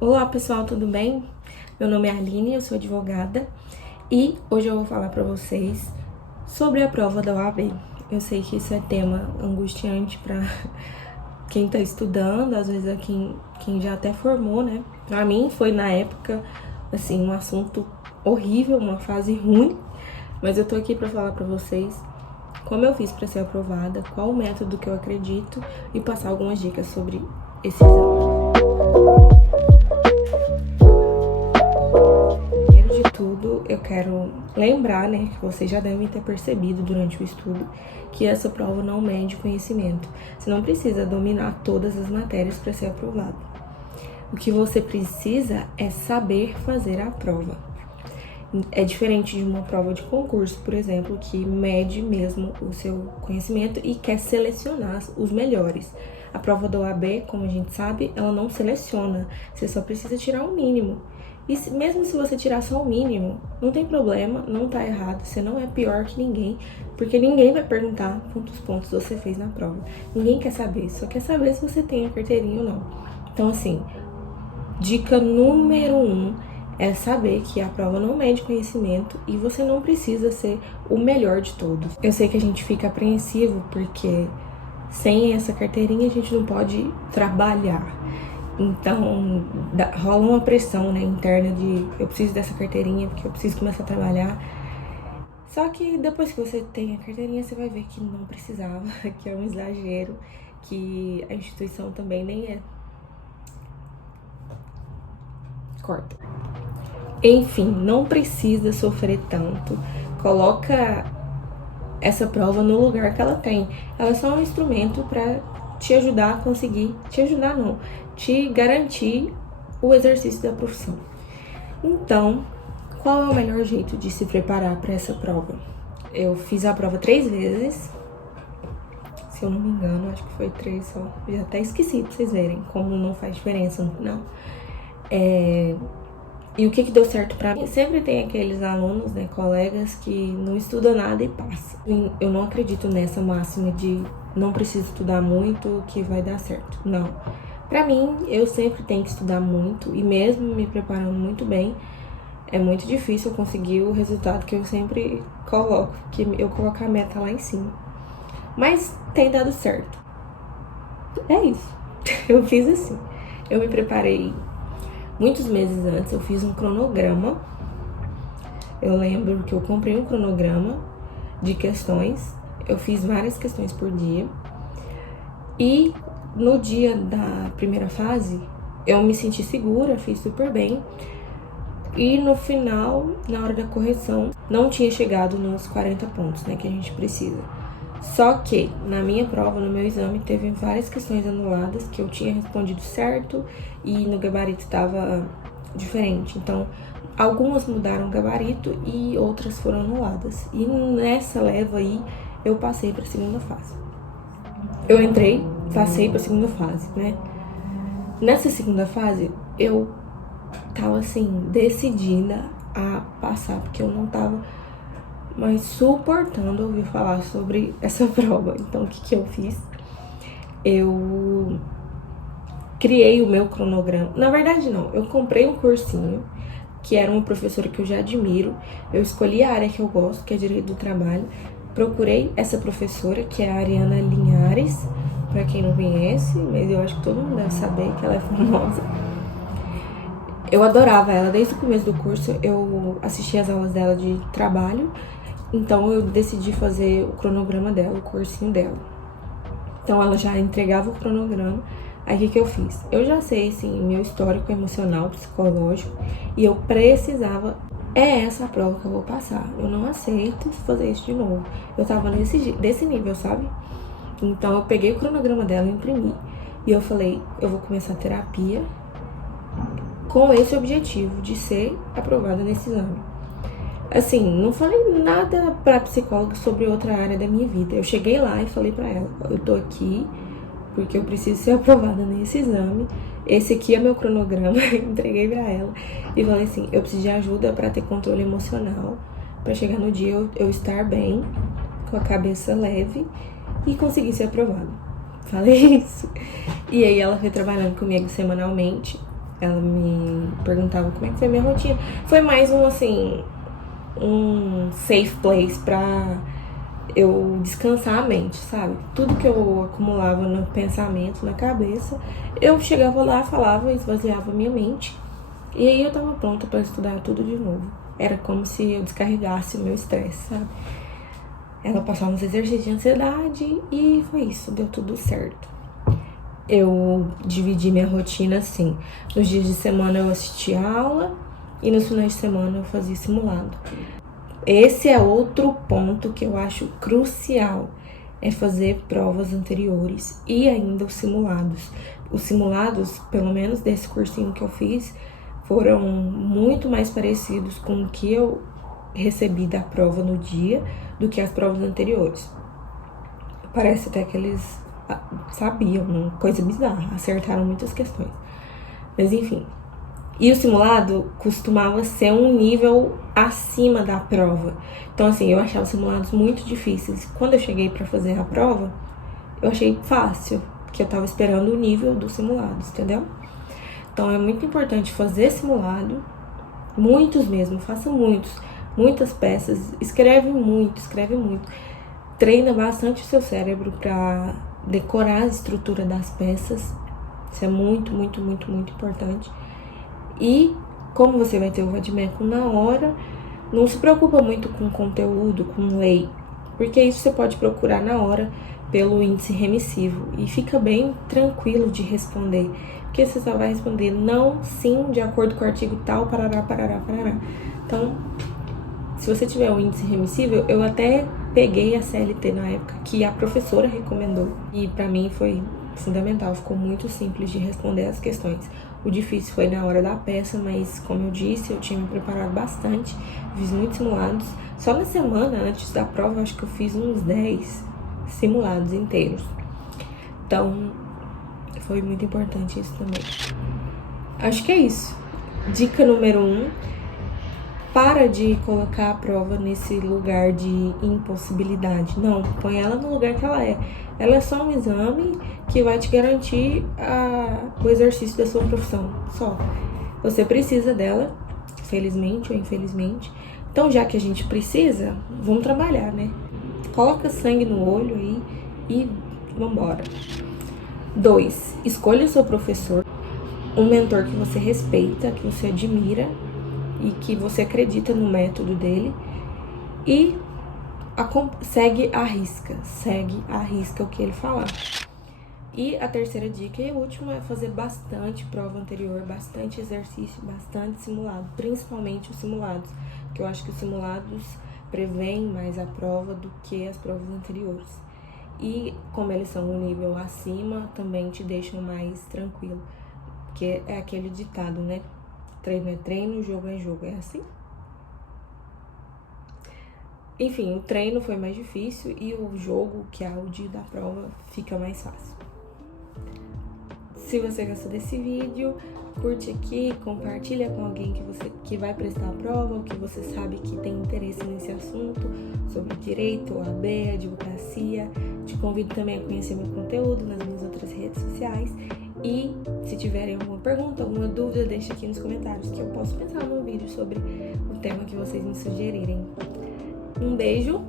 Olá pessoal, tudo bem? Meu nome é Aline, eu sou advogada e hoje eu vou falar para vocês sobre a prova da OAB. Eu sei que isso é tema angustiante para quem tá estudando, às vezes é quem já até formou, né? Para mim foi na época, assim, um assunto horrível, uma fase ruim, mas eu tô aqui para falar para vocês como eu fiz para ser aprovada, qual o método que eu acredito e passar algumas dicas sobre esse exame. Tudo, eu quero lembrar, né, que vocês já devem ter percebido durante o estudo que essa prova não mede conhecimento. Você não precisa dominar todas as matérias para ser aprovado. O que você precisa é saber fazer a prova. É diferente de uma prova de concurso, por exemplo, que mede mesmo o seu conhecimento e quer selecionar os melhores. A prova da OAB, como a gente sabe, ela não seleciona, você só precisa tirar o mínimo. E mesmo se você tirar só o mínimo, não tem problema, não tá errado, você não é pior que ninguém, porque ninguém vai perguntar quantos pontos você fez na prova. Ninguém quer saber, só quer saber se você tem a carteirinha ou não. Então, assim, dica número 1 é saber que a prova não mede conhecimento e você não precisa ser o melhor de todos. Eu sei que a gente fica apreensivo porque sem essa carteirinha a gente não pode trabalhar. Então, rola uma pressão, né, interna de eu preciso dessa carteirinha porque eu preciso começar a trabalhar. Só que depois que você tem a carteirinha, você vai ver que não precisava, que é um exagero, que a instituição também nem é. Corta. Enfim, não precisa sofrer tanto. Coloca essa prova no lugar que ela tem. Ela é só um instrumento para te ajudar a conseguir, te ajudar não, te garantir o exercício da profissão. Então, qual é o melhor jeito de se preparar para essa prova? Eu fiz a prova 3 vezes, se eu não me engano, acho que foi 3 só. Já até esqueci pra vocês verem como não faz diferença no final. E o que deu certo pra mim? Sempre tem aqueles alunos, né, colegas que não estudam nada e passa. Eu não acredito nessa máxima de não preciso estudar muito que vai dar certo. Não. Pra mim, eu sempre tenho que estudar muito e mesmo me preparando muito bem, é muito difícil eu conseguir o resultado que eu sempre coloco, que eu coloco a meta lá em cima. Mas tem dado certo. É isso. Eu fiz assim. Eu me preparei muitos meses antes, eu fiz um cronograma. Eu lembro que eu comprei um cronograma de questões. Eu fiz várias questões por dia. E no dia da primeira fase, eu me senti segura, fiz super bem. E no final, na hora da correção, não tinha chegado nos 40 pontos, né, que a gente precisa. Só que, na minha prova, no meu exame, teve várias questões anuladas que eu tinha respondido certo e no gabarito estava diferente. Então, algumas mudaram o gabarito e outras foram anuladas. E nessa leva aí, eu passei para a segunda fase. Eu entrei, passei para a segunda fase, né? Nessa segunda fase, eu tava, assim, decidida a passar, porque eu não tava mas suportando ouvir falar sobre essa prova. Então, o que eu fiz? Eu criei o meu cronograma. Na verdade, não. Eu comprei um cursinho, que era uma professora que eu já admiro. Eu escolhi a área que eu gosto, que é Direito do Trabalho. Procurei essa professora, que é a Ariana Linhares, pra quem não conhece, mas eu acho que todo mundo deve saber que ela é famosa. Eu adorava ela. Desde o começo do curso, eu assistia as aulas dela de trabalho. Então, eu decidi fazer o cronograma dela, o cursinho dela. Então, ela já entregava o cronograma. Aí, o que eu fiz? Eu já sei, assim, meu histórico emocional, psicológico. E eu precisava... É essa a prova que eu vou passar. Eu não aceito fazer isso de novo. Eu tava desse nível, sabe? Então, eu peguei o cronograma dela e imprimi. E eu falei, eu vou começar a terapia com esse objetivo de ser aprovada nesse exame. Assim, não falei nada pra psicóloga sobre outra área da minha vida. Eu cheguei lá e falei pra ela, eu tô aqui porque eu preciso ser aprovada nesse exame. Esse aqui é meu cronograma, entreguei pra ela. E falei assim, eu preciso de ajuda pra ter controle emocional, pra chegar no dia eu estar bem, com a cabeça leve e conseguir ser aprovada. Falei isso. E aí ela foi trabalhando comigo semanalmente. Ela me perguntava como é que foi a minha rotina. Foi mais um safe place pra eu descansar a mente, sabe? Tudo que eu acumulava no pensamento, na cabeça, eu chegava lá, falava, esvaziava minha mente. E aí eu tava pronta pra estudar tudo de novo. Era como se eu descarregasse o meu estresse, sabe? Ela passou uns exercícios de ansiedade e foi isso, deu tudo certo. Eu dividi minha rotina assim. Nos dias de semana eu assistia aula e nos finais de semana eu fazia simulado. Esse é outro ponto que eu acho crucial, é fazer provas anteriores e ainda os simulados. Os simulados, pelo menos desse cursinho que eu fiz, foram muito mais parecidos com o que eu recebi da prova no dia do que as provas anteriores. Parece até que eles sabiam, uma coisa bizarra, acertaram muitas questões. Mas enfim. E o simulado costumava ser um nível acima da prova. Então, assim, eu achava os simulados muito difíceis. Quando eu cheguei para fazer a prova, eu achei fácil, porque eu tava esperando o nível dos simulados, entendeu? Então, é muito importante fazer simulado, muitos mesmo, faça muitos, muitas peças, escreve muito. Treina bastante o seu cérebro para decorar a estrutura das peças. Isso é muito importante. E como você vai ter o vadimécum na hora, não se preocupa muito com conteúdo, com lei, porque isso você pode procurar na hora pelo índice remissivo e fica bem tranquilo de responder, porque você só vai responder não, sim, de acordo com o artigo tal, parará. Então, se você tiver o índice remissivo, eu até peguei a CLT na época que a professora recomendou e pra mim foi fundamental, ficou muito simples de responder as questões. O difícil foi na hora da peça, mas como eu disse, eu tinha me preparado bastante, fiz muitos simulados. Só na semana antes da prova, acho que eu fiz uns 10 simulados inteiros. Então, foi muito importante isso também. Acho que é isso. Dica número 1, para de colocar a prova nesse lugar de impossibilidade. Não, põe ela no lugar que ela é. Ela é só um exame que vai te garantir o exercício da sua profissão, só. Você precisa dela, felizmente ou infelizmente. Então, já que a gente precisa, vamos trabalhar, né? Coloca sangue no olho aí e vambora. 2, escolha o seu professor, um mentor que você respeita, que você admira e que você acredita no método dele e segue a risca o que ele falar. E a terceira dica e a última é fazer bastante prova anterior, bastante exercício, bastante simulado, principalmente os simulados, que eu acho que os simulados prevêem mais a prova do que as provas anteriores. E como eles são um nível acima, também te deixam mais tranquilo, porque é aquele ditado, né? Treino é treino, jogo é jogo, é assim? Enfim, o treino foi mais difícil e o jogo, que é o dia da prova, fica mais fácil. Se você gostou desse vídeo, curte aqui, compartilha com alguém que vai prestar a prova ou que você sabe que tem interesse nesse assunto, sobre direito, OAB, advocacia. Te convido também a conhecer meu conteúdo nas minhas outras redes sociais. E se tiverem alguma pergunta, alguma dúvida, deixe aqui nos comentários que eu posso pensar num vídeo sobre o tema que vocês me sugerirem. Um beijo!